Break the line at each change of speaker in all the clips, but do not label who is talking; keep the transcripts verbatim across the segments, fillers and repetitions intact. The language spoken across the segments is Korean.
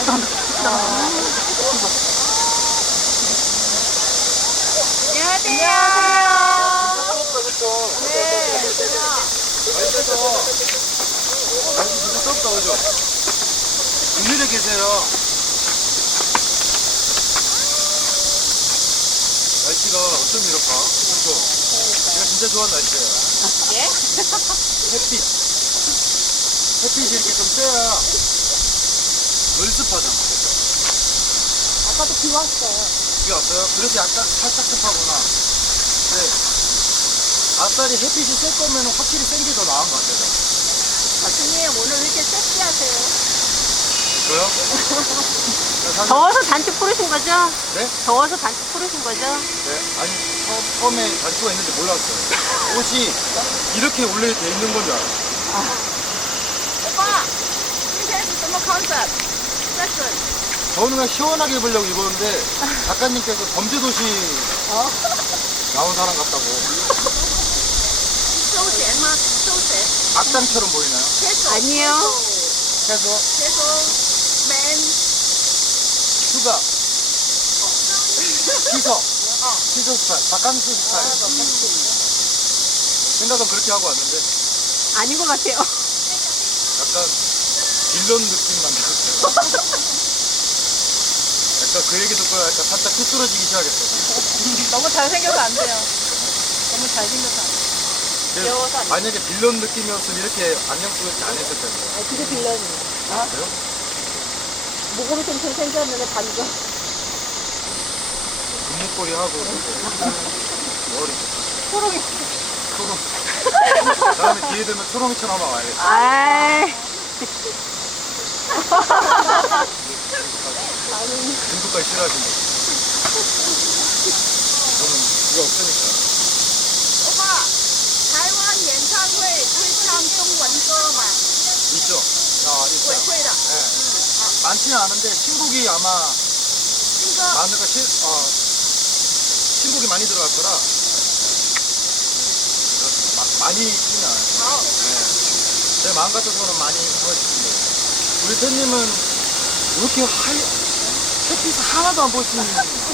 국민에 계세요. 날씨가 어쩜 이럴까? 그렇죠? 제가 진짜 좋아하는 날씨예요.
예?
햇빛. 햇빛이 이렇게 좀 쐬야 얼습하잖아.
아까도 비 왔어요.
비 왔어요? 그래서 약간 살짝 습하구나. 네. 아싸리 햇빛이 셀 거면 확실히 센 게 더 나은 것 같아요.
교수님 오늘 왜 이렇게 섹시하세요?
저요? 사실-
더워서 단추 풀으신 거죠?
네?
더워서 단추 풀으신 거죠?
네. 아니, 처, 처음에 단추가 있는지 몰랐어요. 옷이 이렇게 원래 돼 있는 건 줄 알았어요.
오빠!今天是什么 컨셉? 패션.
저는 그냥 시원하게 입으려고 입었는데 작가님께서 범죄도시
어?
나온 사람 같다고.
休闲吗？休闲。
악당처럼 보이나요?
채소.
아니요.
해서
채소. 맨.
휴가 피서 피서 스타일 바캉스 스타일 생각은 그렇게 하고 왔는데
아닌 것 같아요.
약간 빌런 느낌 난다. 약간 그 얘기 듣고 약간 살짝 삐뚤어지기 시작했어요.
너무 잘생겨서 안 돼요. 너무 잘생겨서 안 돼요. 귀여워서 안 돼요.
만약에 빌런 느낌이었으면 이렇게 안경 쓰고 이렇게 안 했을 텐데.
아, 그게 빌런이에요.
아, 그래요?
목으로 좀 생겼는데 반전.
금목걸이 하고 머리
초롱이.
초롱. 다음에 기회 되면 초롱이처럼 한번 와야겠다.
아이,
중국까지 싫어하시네. 저는 그게 없으니까.
欧巴，台湾演唱会会唱中文歌吗？
있죠? 아,
会
있어요.
会的。
네. 많지는 않은데 신곡이 아마
新歌。
많을까 시, 어, 신곡이 많이 들어갈 거라 마, 많이 있지는 않아요.
好。
네. 제 마음 같아서는 많이 하고 싶은데 우리 팬님은 왜 이렇게 하이, 햇빛을 하나도 안 보시는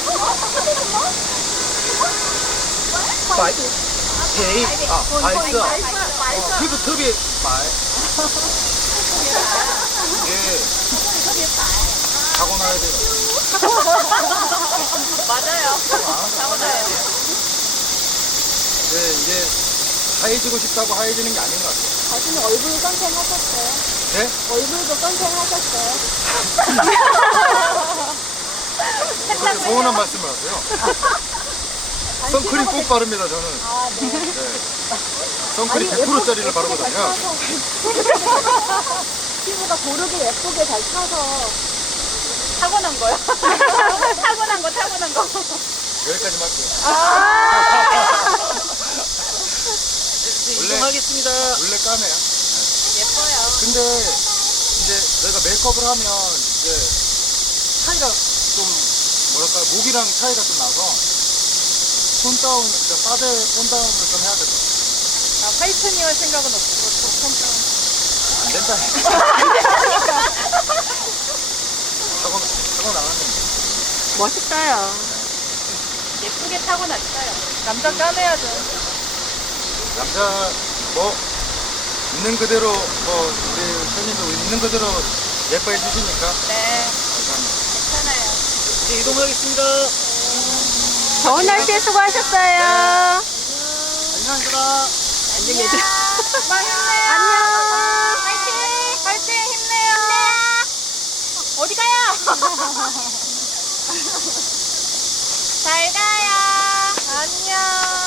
바이 헤이 아 바이스 어,
白色。
피부 특히 바이 이게 타고나야 돼요.
맞아요. 맞아요.
네, 이게 하얘지고 싶다고 하얘지는 게 아닌 것 같아요.
자신은 얼굴 선택하셨어요?
네?
얼굴도 선택하셨어요?
그렇게 서운한 말씀을 하세요. 선크림 꼭 바릅니다, 저는.
아, 네.
네. 선크림 백 퍼센트짜리를 바르고 다녀요.
피부가 고르게 예쁘게 잘 타서 타고난 거요? 타고난 거, 타고난 거.
여기까지 할게요.
아
원래,
이동하겠습니다.
원래 까매요.
예뻐요.
근데 이제 저희가 메이크업을 하면 이제 차이가 좀 뭐랄까 목이랑 차이가 좀 나서 톤다운, 그러니까 빠데 톤다운을 좀 해야 될 것 같아요.
나 화이트닝 할 생각은 없고 좀
안 된다. 타고, 타고 나갔는데.
멋있어요.
예쁘게 타고났어요. 남자 까매야죠.
남자 뭐 있는 그대로 뭐 우리 팬님도 있는 그대로 예뻐해 주시니까
네,
감사합니다.
괜찮아요.
이제 이동하겠습니다.
좋은 날씨에 수고하셨어요.
안녕하세요.
안녕히 계세요.
오빠 힘내요.
안녕.
화이팅! 화이팅! 힘내요. 어디 가요? 잘 가요. 안녕.